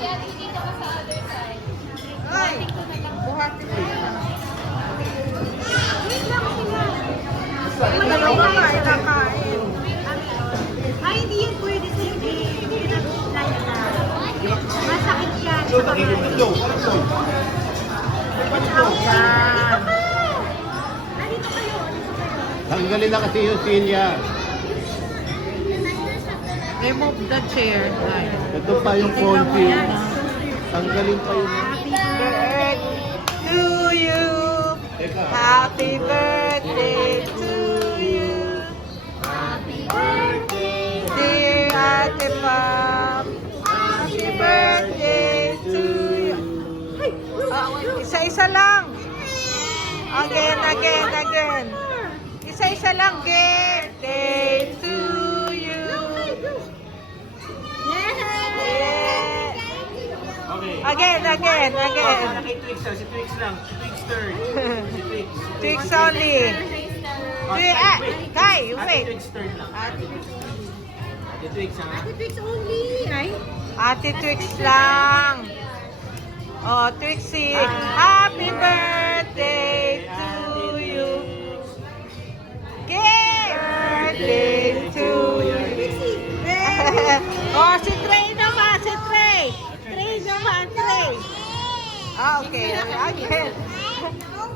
Si Ate dito ka sa other side. Ay! Buhatin ko na lang. Buhatin ko na. Wait lang sila. Dalawa nga, ikakain. Ay, hindi yan pwede sa hindi. Hindi na kaya na. Masakit yan. Yan. Dito kayo. Tanggalin na kasi yung silya. Remove the chair. Ay. Ito pa yung konti. Tanggalin pa yung... Happy birthday to you. Happy birthday to you. Happy birthday. Dear Ate Pam. Happy birthday to you. Isa-isa lang. Again. Isa-isa lang. Birthday to you. Yeah. Again. Kay Twix lang. Si Twix lang. Si Twix turn. Si Twix. Twix only. Kai, you wait. Twix turn lang. Si Twix ha. Twix only. Ay. Ate Twix lang. Oh, Twixie. Happy birthday to you. Birthday to you. Oh, si Trey naman, si Trey. Trey naman, Trey. Ah, okay. Again.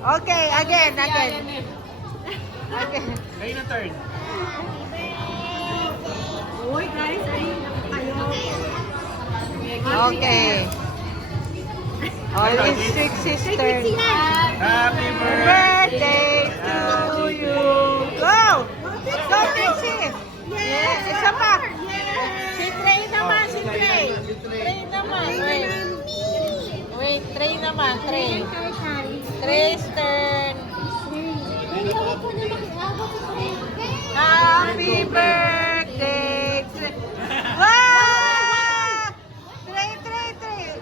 Okay, again. Kayo na turn. Uy, guys. Ay, kayo. Okay. Oh, it's Twixie's turn. Happy Birthday to you. Go! Go, Trixie! Yes, isa pa. Si Trey naman, si Trey. Trey naman. Wait, Trey naman, Trey. Trey's turn. Happy birthday to... Wow! Trey.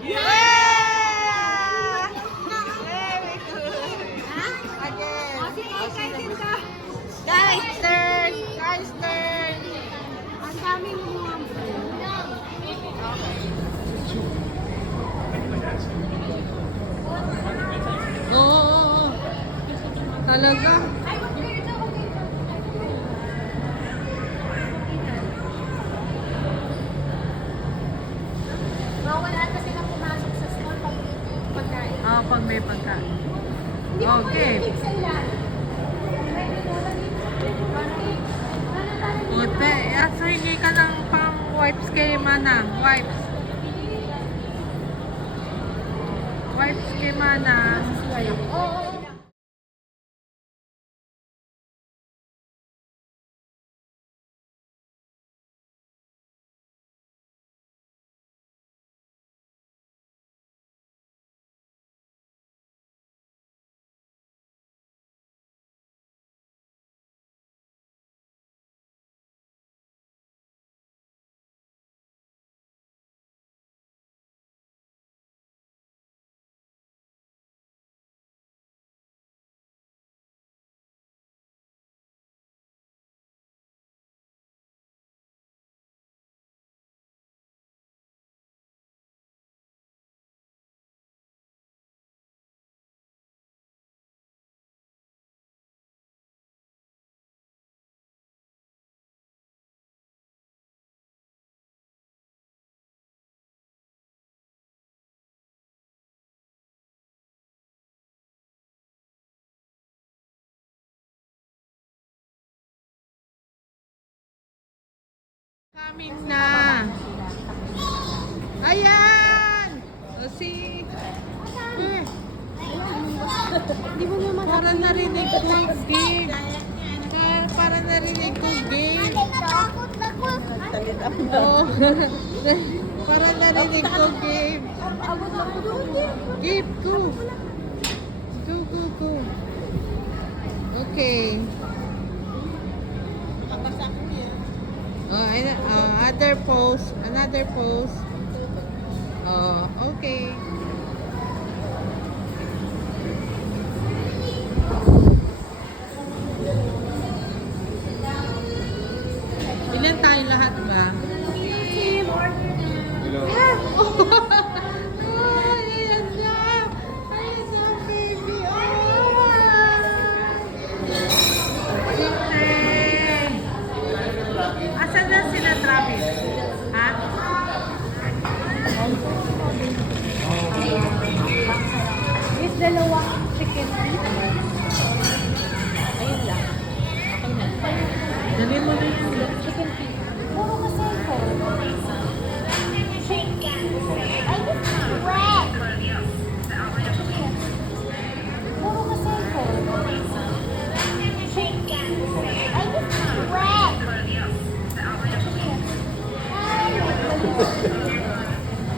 Yeah! Very good. Again. Guys, turn. Ang dami mo. Oo. Talaga. Bawal ata sila pumasok sa store pag pagkain. Pag may pagkain. Hindi mo Okay. pwede sa ilan. Ote, so hingi ka ng pang wipes kay Mana. Wipes kay Mana. Oo. Coming na. Ayan! O si... Hindi mo naman Para narinig ko yung game. Para narinig ko yung game. Oh. Para narinig ko game. Game, go. Go. Okay. Another pose. Oh, okay. Ilan tayo lahat ba? Team order na. Hello. Dalawang chicken feet. Ayun lang. Dali mo na yun. Chicken feet. Puro ka cellphone. Chicken. Ay, this is wet. Puro ka cellphone. Chicken. Ay, this is wet.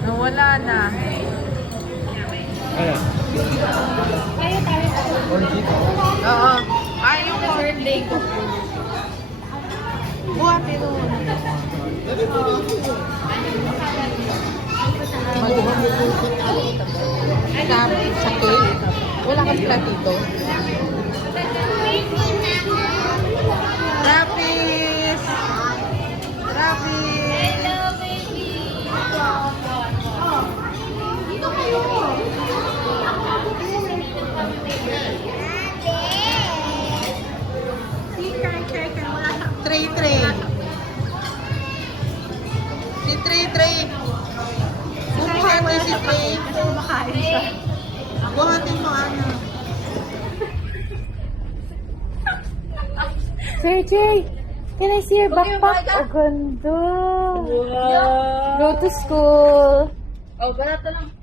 Nawala na. Ano? Tayo tayo. Oo. Ay, yung birthday ko. Buha, pero... Sa cake? Wala kang platito? Rapis! Rapis! Dito kayo. Chicken. Wala sa Tray. Si Tray. Bubuhatin si Tray. kumakain siya. Buhatin mo, ano. Sir Jay, can I see your backpack? Ang ganda. Go to school. Oh, barato lang.